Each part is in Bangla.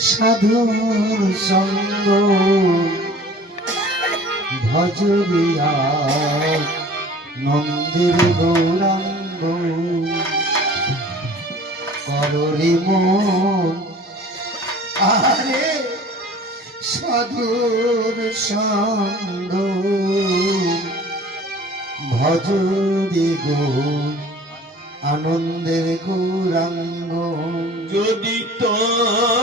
সাধুর সঙ্গ। ভজবিয়া নন্দের গৌরাঙ্গ। মন, আরে সাধুর সঙ্গ। ভজবি গো, আনন্দের গৌরাঙ্গ। যদি তরিতে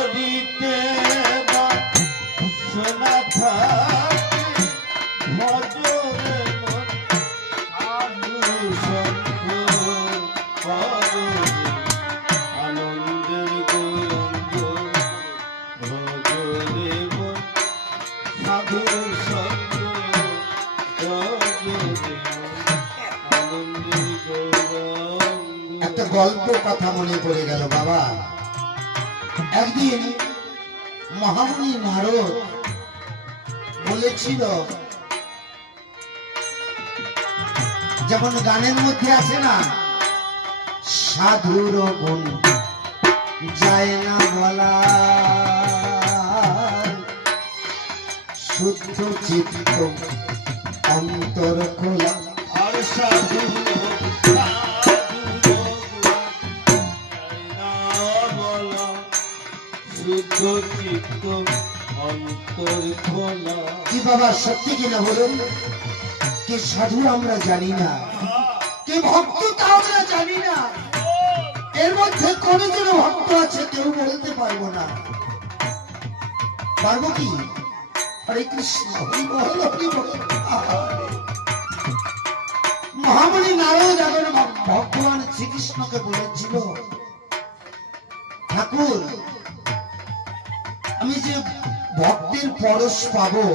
গল্প কথা মনে পড়ে গেল, বাবা। একদিন মহামণি নারদ বলেছিল, যেমন গানের মধ্যে আছে না, সাধুর গুণ যায় না বলা। শুদ্ধ চিত্ত অন্তর খোলা। আর সাধু শুদ্ধ চিত্ত অন্তর খোলা। কি বাবা, সত্যি কিনা বলুন? কে সাধু আমরা জানি না। কে ভক্ত তা আমরা জানি না। এর মধ্যে কোন জন ভক্ত আছে, কেউ বলতে পারব না। পারব কি? হরে কৃষ্ণ মহামণি নারদ এখন ভগবান শ্রীকৃষ্ণকে বলেছিল, ঠাকুর আমি যে ভক্তের পরশ পাবো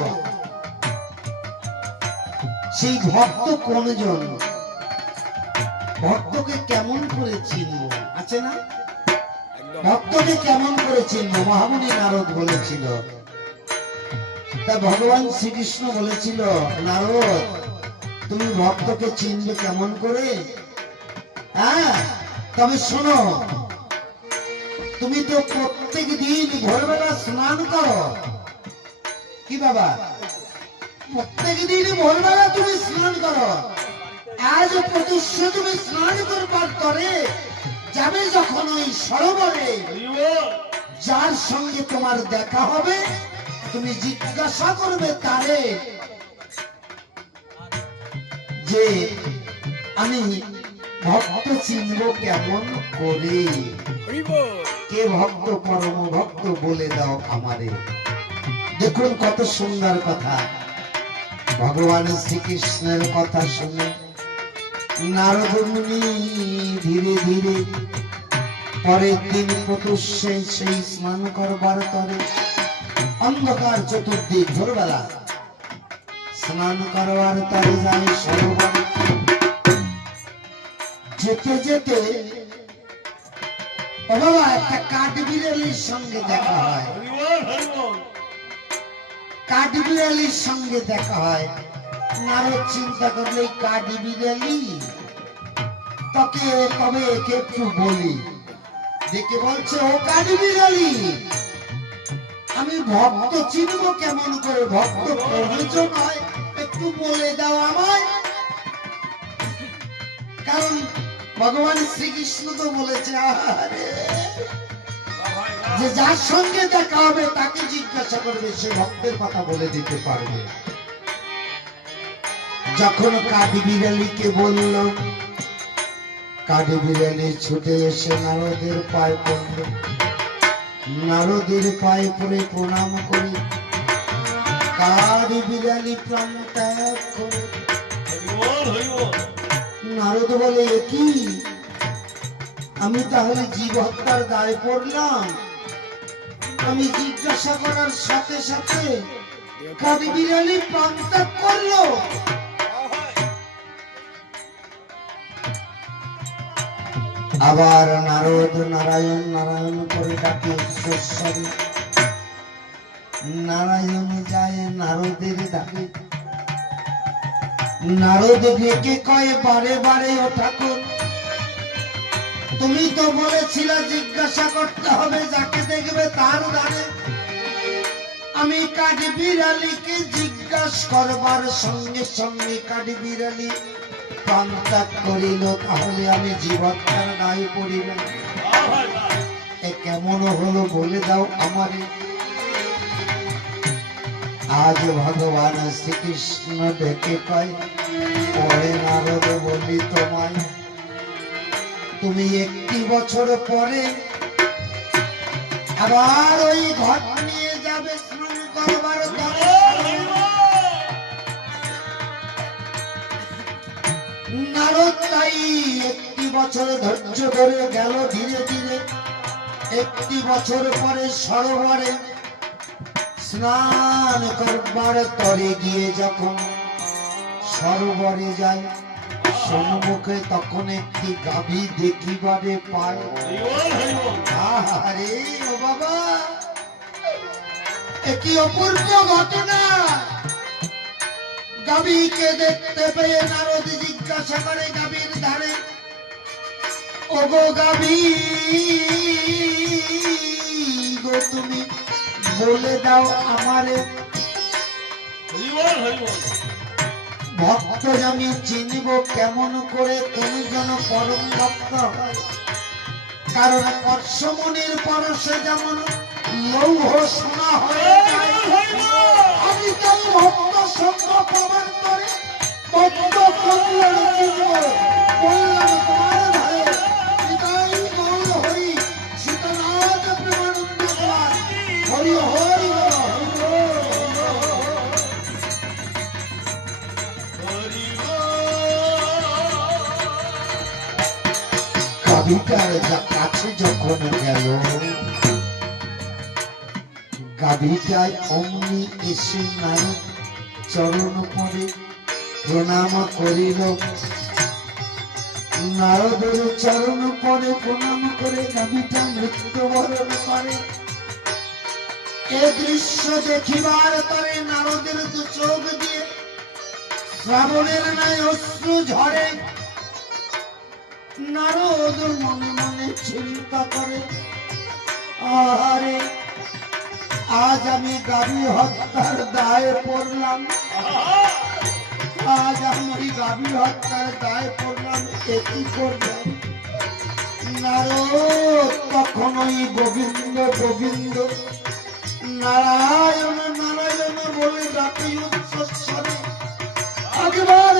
সেই ভক্ত কোনজন? ভক্তকে কেমন করে চিনব? আছে না? ভক্তকে কেমন করে চিনব? মহামণি নারদ বলেছিল। তা ভগবান শ্রীকৃষ্ণ বলেছিল নারদ তুমি ভক্তকে চিনবে কেমন করে? হ্যাঁ তবে শোনো তুমি তো প্রত্যেক দিন ভোরবেলা স্নান করো। কি বাবা? প্রত্যেক দিন ভোরবেলা তুমি স্নান করো। আজ প্রত্যুষ তুমি স্নান করবার পরে যাবে যখন ওই সরোবরে। যার সঙ্গে তোমার দেখা হবে, তুমি জিজ্ঞাসা করবে তারে যে আমি ভক্ত চিনব কেমন করে। কে ভক্ত পরম ভক্ত বলে দাও আমারে? দেখুন কত সুন্দর কথা। ভগবান শ্রীকৃষ্ণের কথা শুনে নারদ মুনি ধীরে ধীরে পরের দিন প্রতুষে সেই স্নান করবার তরে অন্ধকার চতুর্দিক ভোরবেলা স্নান করবার তরে যায় সরোবর। যেতে যেতে বাবা একটা কাঠবিড়ালির সঙ্গে দেখা হয়। কাঠ বিড়ালির সঙ্গে দেখা হয়। নারদ চিন্তা করলে, এই কাঠ তোকে তবে একে একটু বলি। দেখে বলছে, ও কাঠ বিড়ালি আমি ভক্ত চিনব কেমন করে? ভক্ত প্রয়োজন হয় একটু বলে দাও আমায়। কারণ ভগবান শ্রীকৃষ্ণ তো বলেছে যে যার সঙ্গে দেখা হবে, তাকে জিজ্ঞাসা করবে, সে ভক্তের কথা বলে দিতে পারবে। যখন কাঠি বিড়ালিকে বলল কাঠি বিড়ালি ছুটে এসে নারদের পায়ে পড়ল। নারদের পায়ে পড়ে প্রণাম করি কাঠি বিড়ালি প্রাণ ত্যাগ করে। নারদ বলে, কি? আমি তাহলে জীব হত্যার দায় পড়লাম আমি জিজ্ঞাসা করার সাথে সাথে বিড়ালি প্রাণ ত্যাগ করল। আবার নারদ নারায়ণ নারায়ণ করে ডাকে নারায়ণ যায় নারদের ডাকে। নারদ ডেকে কয়, বারে বারে, ও ঠাকুর, তুমি তো বলেছিলে জিজ্ঞাসা করতে হবে, যাকে দেখবে তার দ্বারে আমি কাঠি বিড়ালিকে জিজ্ঞাসা করবার সঙ্গে সঙ্গে কাঠি বিড়ালি প্রাণত্যাগ করিল, তাহলে আমি জীবত্যার দায় পড়িব এ কেমন হলো বলে দাও আমারে। আজ ভগবান শ্রীকৃষ্ণ ডেকে পাই, পরে নারদ বলি তোমায়, তুমি একটি বছর পরে আবার ওই ঘট নিয়ে যাবে নারদ তাই একটি বছর ধৈর্য ধরে গেল ধীরে ধীরে, একটি বছর পরে সরোবরে স্নান করবার তরে গিয়ে যখন সরোবরে যায় সম্মুখে তখন একটি গাভী দেখিবারে পায় দেখতে পেয়ে নারদ জিজ্ঞাসা করে গাভীর ধারে, ওগো গাভী, গো তুমি বলে দাও আমারে। ভক্ত আমি চিনব কেমন করে তুমি যেন পরম ভক্ত হয়। কারণ পরশমনির পরশে যেমন লৌহ সোনা হয়ে আমি ভক্ত সঙ্গ প্রমাণ করে ভক্ত কল্যাণ গাভীটার কাছে যখন গেল গাভীটায় অমনি এসে নারদ চরণ পরে প্রণাম করিল। নারদের চরণ পরে প্রণাম করে গাভীটা মৃত্যুবরণ করে। এ দৃশ্য দেখিবার পরে নারদের দু চোখ দিয়ে শ্রাবণের নাই অশ্রু ঝরে। নারদ মনে মনে চিন্তা করে আহারে, আজ আমি গাড়ি হত্যার দায়ে পড়লাম। আজ আমি গাড়ি হত্যার দায়ে পড়লাম একই করলাম নারদ তখনই গোবিন্দ গোবিন্দ, নারায়ণ নারায়ণ বলে ডাকে উচ্চ একবার